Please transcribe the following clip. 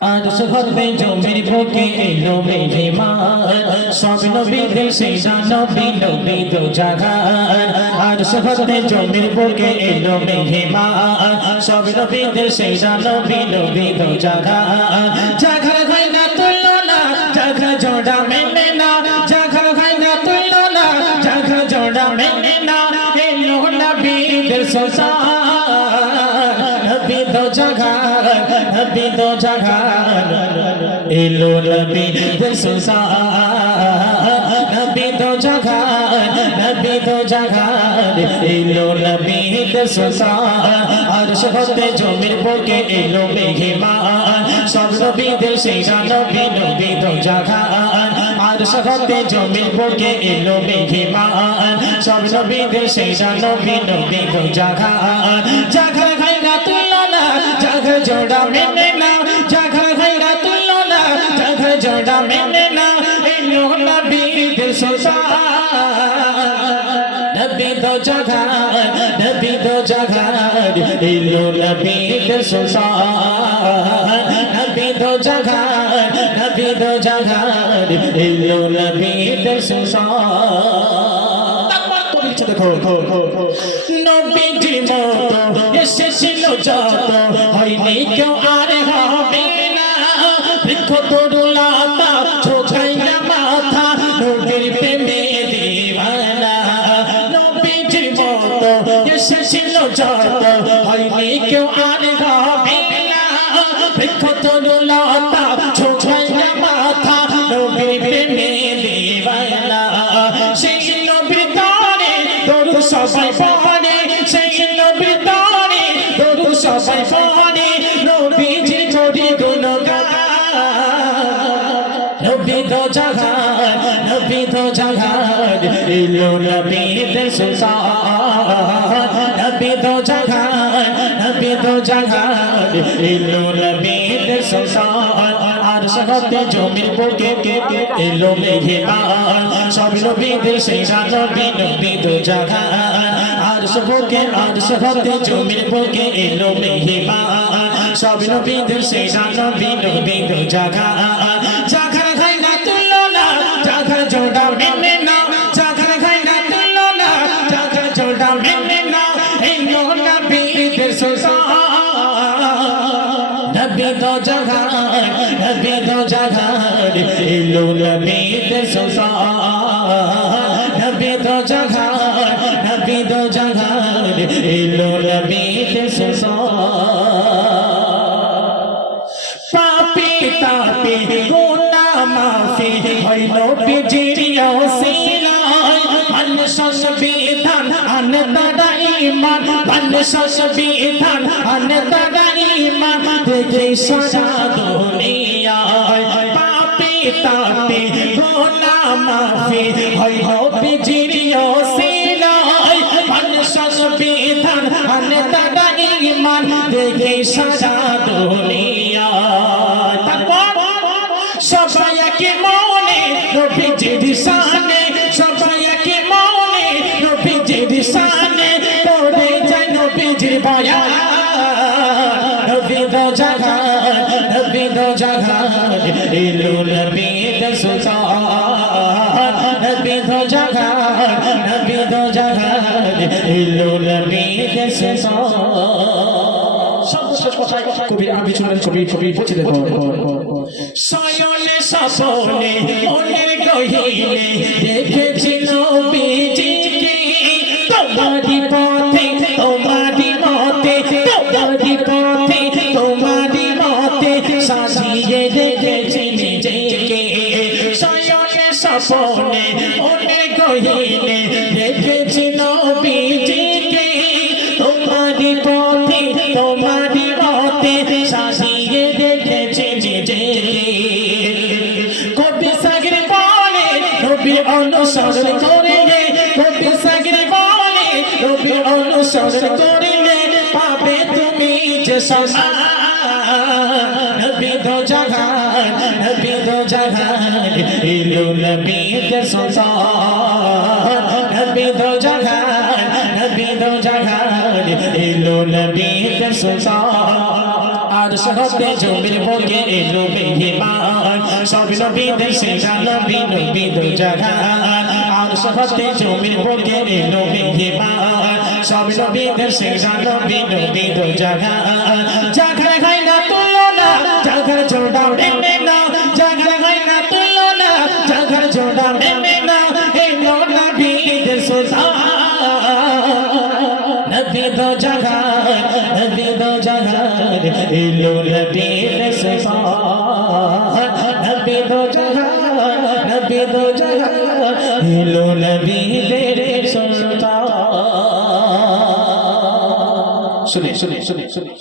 আর শহরে জমির বুকে এলো মেহমান সব নবীদের সেরা নবী নবী দো জাহান আর শহরে জমির বুকে এলো মেহমান সব নবীদের সেরা নবী নবী দো জাহান জাগার হয় না তুলনা জাগা জোড়া মেনে না জাগার হয় না তুলনা জাগা জোড়া মেনে না এলো নবীদের সোসা নবী দো জাহান নবী দো জাহান এলো নবী সুসান নবী দো জাহান নবী দো জাহান এলো নবী সুসান আর শহরে জমির বুকে এলো মেহমান সব নবীদের সেরা নবী নবী দো জাহান আর শহরে জমির বুকে এলো মেহমান সব নবীদের সেরা নবী নবী দো জাহান জাগা খাইরা তুলনা জাগা জোড়া মেনে না জাগা খাইরা তুলনা জাগা জোড়া মেনে না এলো নবীদের সুসান নবী দো জাহান নবী দো জাহান এলো নবীদের সুসান নবী দো জাহান নবী দো জাহান এলো নবীদের সুসান দেখো নবীজির মতো এসেছিল যত হয়নি কেউ আর হবে না বৃক্ষ তরুলতা ছোটাই না মাথা নবীর প্রেমে দিওয়ানা নবীজির মতো এসেছিল যত হয়নি কেউ আর হবে না বৃক্ষ তরুলতা ছোটাই না মাথা নবীর প্রেমে দিওয়ানা সেই নবীর সবাই পড়ে সেই নবীর তারে দরুদ সবাই পড়ে নবীজি ঝরি গুণগান নবী দো জাহান নবী দো জাহান এলো নবীদের সুসান নবী দো জাহান নবী দো জাহান এলো নবীদের সুসান আর শহরে জমির বুকে এলো মেহমান সব নবীদের সেরা নবী নবী দো জাহান আর শহরে জমির বুকে এলো মেহমান সব নবীদের সেরা নবী নবী দো জাহান জাগা খাই না তুলনা জাগা জোড়া মেনে না জাগা খাই না তুলনা জাগা জোড়া মেনে না এলো নবীদের সুসান নবী দো জাহান নবী দো জাহান এলো নবীদের সুসান নবী দো জাহান নবী দো জাহান এলো নবীদের সুসান পাপী তাপী গুনাহ মাফি হয় নবীজির ওসিলায় মান সংবিধান আন তারা ঈমান মান সংবিধান আন তারা ঈমান দেখে সারা দুনিয়ায় পাপী তাপী গুনাহ মাফি হয় নবীজির ওসিলায় মান সংবিধান আন তারা ঈমান দেখে সারা দুনিয়ায় সবাই একে মনে নবীজির শানে সবাই একে মনে নবীজির শানে পড়ে যায় নবীজির বয়ান নবী দো জাহান নবী দো জাহান এলো নবীদের সুসান নবী দো জাহান নবী দো জাহান এলো নবীদের সুসান কবির আমি শুনলেন ছবি বলছি দেখো শয়নে স্বপ্নে মনের গহীনে দেখেছি নবীজিকে তোমারি পথে তোমারি মতে তোমারি পথে তোমারি মতে সাজিয়ে দেখেছি নিজেকে শয়নে স্বপ্নে মনের গহীনে দেখেছি নবীজিকে তোমারি পথে তোমারি মতে সাজিয়ে দেখেছি নিজেকে কবি সাগর বলে নবীর অনুসরণ করিলে কবি সাগর বলে নবীর অনুসরণ করিলে পাবে তুমি যে সম্মান নবী দো জাহান নবী দো জাহান এলো নবীদের সুসান নবী দো জাহান নবী দো জাহান এলো নবীদের সুসান আর সহতে জমির বুকে এলো মেহমান সব নবীদের সেরা নবী নবী দু জাহান আর সহতে জমির বুকে এলো মেহমান সব নবীদের সেরা নবী নবী দু জাহান জাগার হয় না তুলনা জাগার জোড়া মেনে না জাগার হয় না তুলনা জাগার জোড়া মেনে না এলো নবীদের সুলতান নবী দো জাহান নবী দো জাহান এলো নবীর সুলতান নবী দো জাহান নবী দো জাহান এলো নবীর সুলতান শুনে শুনে শুনে শুনে